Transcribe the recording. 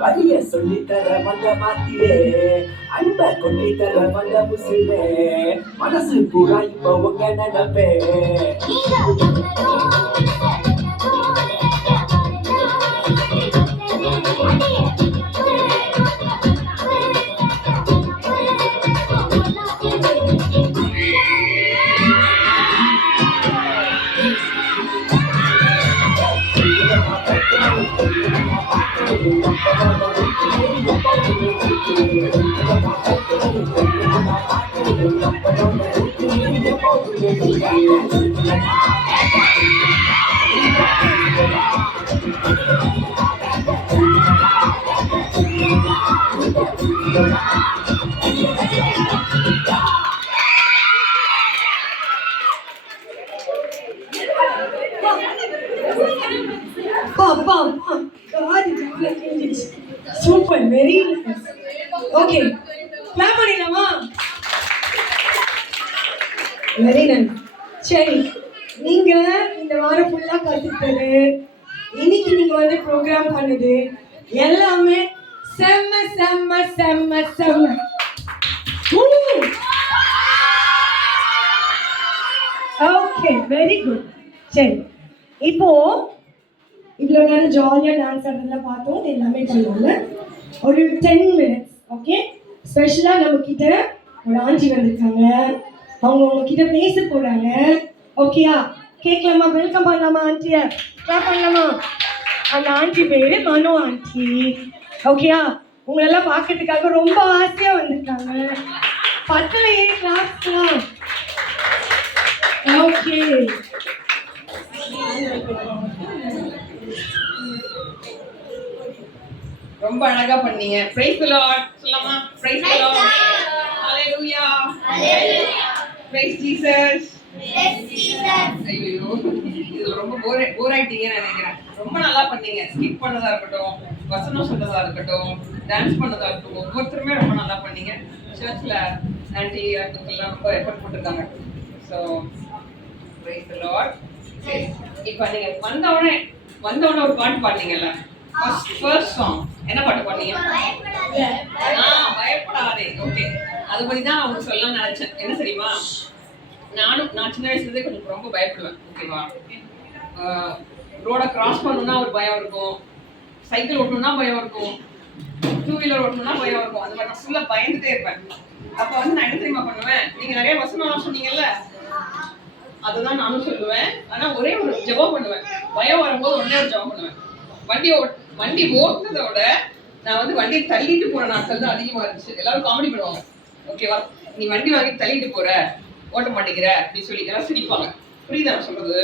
வலிய சொல்லித்தர வந்த மாத்தியே அன்ப கொண்டித்தர வந்த முசிலே மனசு பூரா இப்ப உங்க நினைப்பே Super, very nice. Okay, clap பண்ணிடலாமா? Very nice. சரி, நீங்க இந்த வாரம் ஃபுல்லா கத்துக்கிட்டது, இன்னைக்கு நீங்க வந்து ப்ரோக்ராம் பண்ணது எல்லாமே செம்ம செம்ம செம்ம செம்ம. Okay, very good. சரி, இப்போ இவ்வளோ நேரம் ஜாலியாக டான்ஸ் ஆடுறதுலாம் பார்த்தோம், எல்லாமே பண்ணுவாங்க. ஒரு 10 minutes, ஓகே? ஸ்பெஷலாக நம்ம கிட்ட ஒரு ஆண்டி வந்திருக்காங்க, அவங்க உங்ககிட்ட பேச போகிறாங்க. ஓகேயா? கேட்கலாமா? வெல்கம் பண்ணலாமா? ஆண்டியை கிளாப் பண்ணலாமா? அந்த ஆண்டி பேர் மனோ ஆண்டி. ஓகேயா? உங்களெல்லாம் பார்க்கறதுக்காக ரொம்ப ஆசையாக வந்திருக்காங்க. 10 கிளாஸ்லாம். ஓகே, ரொம்ப அழகா பண்ணீங்க. பிரைஸ் தி லார்ட் சொல்லலாமா? Praise the Lord. Hallelujah. Hallelujah. Price Jesus. Price Jesus. ஐயோ, இது ரொம்ப போர் ஆயிட்டீங்கன்னு நினைக்கிறேன். ரொம்ப நல்லா பண்ணீங்க. ஸ்கிப் பண்ணதா இருக்கட்டும், வசனம் சொல்றதா இருக்கட்டும், டான்ஸ் பண்ணதா இருக்கட்டும், ஒவ்வொருத்தருமே ரொம்ப நல்லா பண்ணீங்க. சர்ச்ல ஆன்டி எல்லாம் ரொம்ப எஃபர்ட் போட்டிருக்காங்க. So praise the Lord. இப்போ நீங்க வந்தவொடனே ஒரு பாட்டு பாடுனீங்கல்ல, ஃபர்ஸ்ட் சாங் என்ன பாட்டு பாடுனீங்க? பயப்படாதே. ஓகே, அது பத்தி தான் உங்களுக்கு சொல்லலாம்னு நினைச்சேன். என்ன தெரியுமா, நான் சின்ன வயசுலேருந்தே கொஞ்சம் ரொம்ப பயப்படுவேன். ஓகேவா? ரோட கிராஸ் பண்ணணும்னா ஒரு பயம் இருக்கும், சைக்கிள் ஓட்டணும்னா பயம் இருக்கும், 2 வீலர் ஓட்டணும்னா பயம் இருக்கும். அந்த மாதிரி நான் ஃபுல்லா பயந்துட்டே இருப்பேன். அப்ப வந்து நான் என்ன தெரியுமா பண்ணுவேன், நீங்க நிறைய வசனம் சொன்னீங்கல்ல, அதுதான் நானும் சொல்லுவேன். ஆனா ஒரே ஒரு ஜெபம் பண்ணுவேன். பயம் வரும்போது ஒன்னே ஒரு ஜெபம் பண்ணுவேன். வண்டி ஓட்டுனதை விட நான் வந்து வண்டியை தள்ளிட்டு போற நாட்கள் தான் அதிகமா இருந்துச்சு. எல்லாரும் காமெடி பண்ணுவாங்க, ஓகேவா, நீ வண்டி வாங்கி தள்ளிட்டு போற, ஓட்ட மாட்டேங்கிற அப்படின்னு சொல்லி எல்லாம் சிரிப்பாங்க. புரியுதா நான் சொல்றது?